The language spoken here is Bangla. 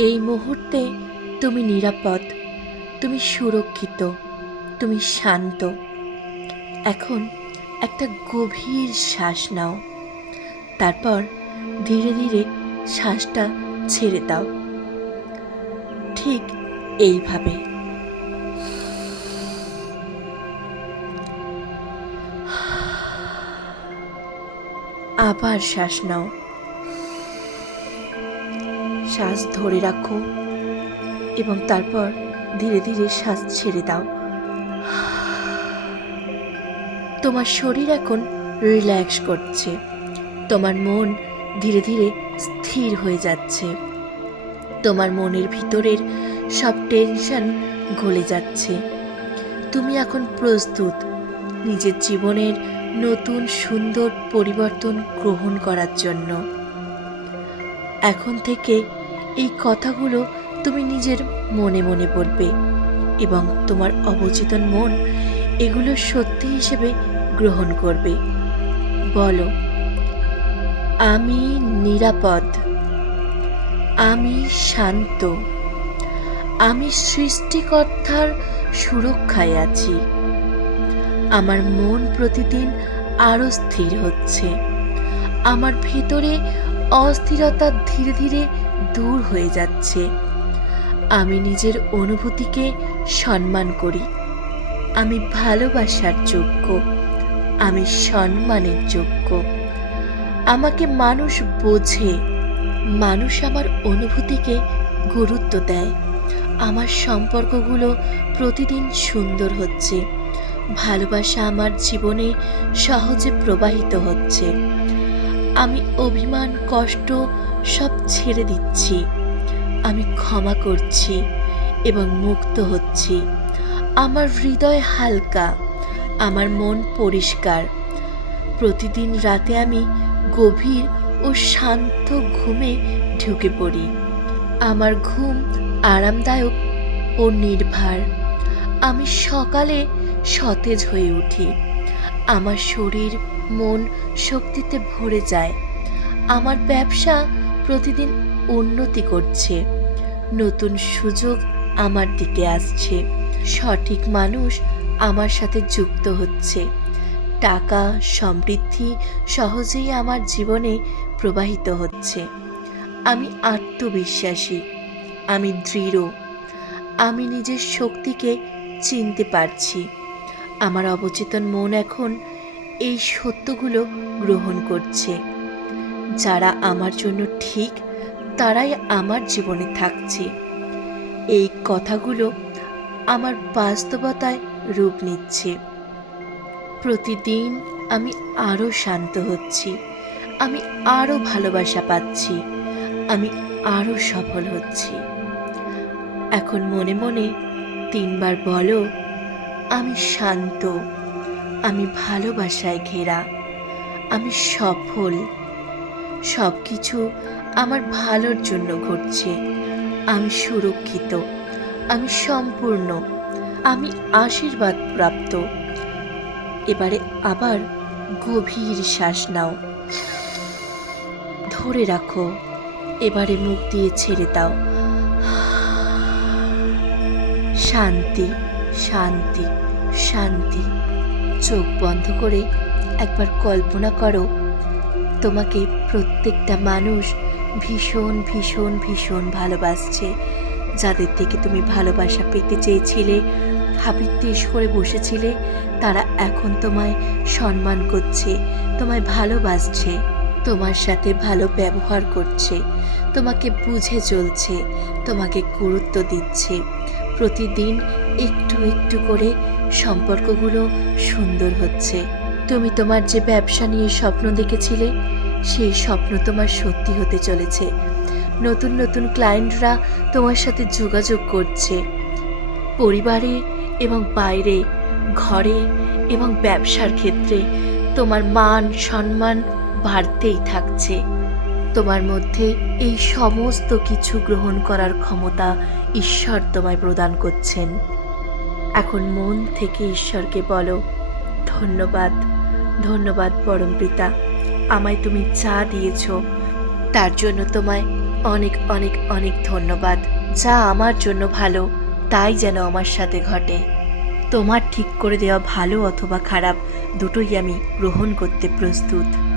এই মুহূর্তে তুমি নিরাপদ, তুমি সুরক্ষিত, তুমি শান্ত। এখন একটা গভীর শ্বাস নাও, তারপর ধীরে ধীরে শ্বাসটা ছেড়ে দাও, ঠিক এইভাবে। আবার শ্বাস নাও, শ্বাস ধরে রাখো এবং তারপর ধীরে ধীরে শ্বাস ছেড়ে দাও। তোমার শরীর এখন রিল্যাক্স করছে, তোমার মন ধীরে ধীরে স্থির হয়ে যাচ্ছে, তোমার মনের ভিতরের সব টেনশন গলে যাচ্ছে। তুমি এখন প্রস্তুত নিজের জীবনের নতুন সুন্দর পরিবর্তন গ্রহণ করার জন্য। এখন থেকে এই কথাগুলো তুমি নিজের মনে মনে বলবে এবং তোমার অবচেতন মন এগুলো সত্যি হিসেবে গ্রহণ করবে। বলো, আমি নিরাপদ, আমি শান্ত, আমি সৃষ্টিকর্তার সুরক্ষায় আছি। আমার মন প্রতিদিন আরও স্থির হচ্ছে, আমার ভিতরে অস্থিরতা ধীরে ধীরে দূর হয়ে যাচ্ছে। আমি নিজের অনুভূতিকে সম্মান করি, আমি ভালোবাসার যোগ্য, আমি সম্মানের যোগ্য। আমাকে মানুষ বোঝে, মানুষ আমার অনুভূতিকে গুরুত্ব দেয়। আমার সম্পর্কগুলো প্রতিদিন সুন্দর হচ্ছে, ভালোবাসা আমার জীবনে সহজে প্রবাহিত হচ্ছে। আমি অভিমান, কষ্ট সব ছেড়ে দিচ্ছি, আমি ক্ষমা করছি এবং মুক্ত হচ্ছি। আমার হৃদয় হালকা, আমার মন পরিষ্কার। প্রতিদিন রাতে আমি গভীর ও শান্ত ঘুমে ঢুকে পড়ি। আমার ঘুম আরামদায়ক ও নির্ভার। আমি সকালে সতেজ হয়ে উঠি, আমার শরীর মন শক্তিতে ভরে যায়। আমার ব্যবসা প্রতিদিন উন্নতি করছে, নতুন সুযোগ আমার দিকে আসছে, সঠিক মানুষ আমার সাথে যুক্ত হচ্ছে। টাকা সমৃদ্ধি সহজেই আমার জীবনে প্রবাহিত হচ্ছে। আমি আত্মবিশ্বাসী, আমি দৃঢ়, আমি নিজের শক্তিকে চিনতে পারছি। আমার অবচেতন মন এখন এই সত্যগুলো গ্রহণ করছে। যারা আমার জন্য ঠিক, তারাই আমার জীবনে থাকছে। এই কথাগুলো আমার বাস্তবতায় রূপ নিচ্ছে। প্রতিদিন আমি আরও শান্ত হচ্ছি, আমি আরও ভালোবাসা পাচ্ছি, আমি আরও সফল হচ্ছি। এখন মনে মনে 3 বার বলো, আমি শান্ত, আমি ভালোবাসায় ঘেরা, আমি সফল, সব কিছু আমার ভালোর জন্য ঘটছে। আমি সুরক্ষিত, আমি সম্পূর্ণ, আমি আশীর্বাদ প্রাপ্ত। এবারে আবার গভীর শ্বাস নাও, ধরে রাখো, এবারে মুখ দিয়ে ছেড়ে দাও। শান্তি, শান্তি, শান্তি। চোখ বন্ধ করে একবার কল্পনা করো, তোমাকে প্রত্যেকটা মানুষ ভীষণ ভীষণ ভীষণ ভালোবাসছে। যাদের থেকে তুমি ভালোবাসা পেতে চেয়েছিলে, হাপিত্তিস করে বসেছিলে, তারা এখন তোমায় সম্মান করছে, তোমায় ভালোবাসছে, তোমার সাথে ভালো ব্যবহার করছে, তোমাকে বুঝে চলছে, তোমাকে গুরুত্ব দিচ্ছে। প্রতিদিন একটু একটু করে সম্পর্কগুলো সুন্দর হচ্ছে। তুমি তোমার যে ব্যবসা নিয়ে স্বপ্ন দেখেছিলে, সেই স্বপ্ন তোমার সত্যি হতে চলেছে। নতুন নতুন ক্লায়েন্টরা তোমার সাথে যোগাযোগ করছে। পরিবারে এবং বাইরে, ঘরে এবং ব্যবসার ক্ষেত্রে তোমার মান সম্মান বাড়তেই থাকছে। তোমার মধ্যে এই সমস্ত কিছু গ্রহণ করার ক্ষমতা ঈশ্বর তোমায় প্রদান করছেন। এখন মন থেকে ঈশ্বরকে বলো, ধন্যবাদ, ধন্যবাদ পরম পিতা, আমায় তুমি যা দিয়েছ তার জন্য তোমায় অনেক অনেক অনেক ধন্যবাদ। যা আমার জন্য ভালো তাই যেন আমার সাথে ঘটে। তোমার ঠিক করে দেওয়া ভালো অথবা খারাপ দুটোই আমি গ্রহণ করতে প্রস্তুত।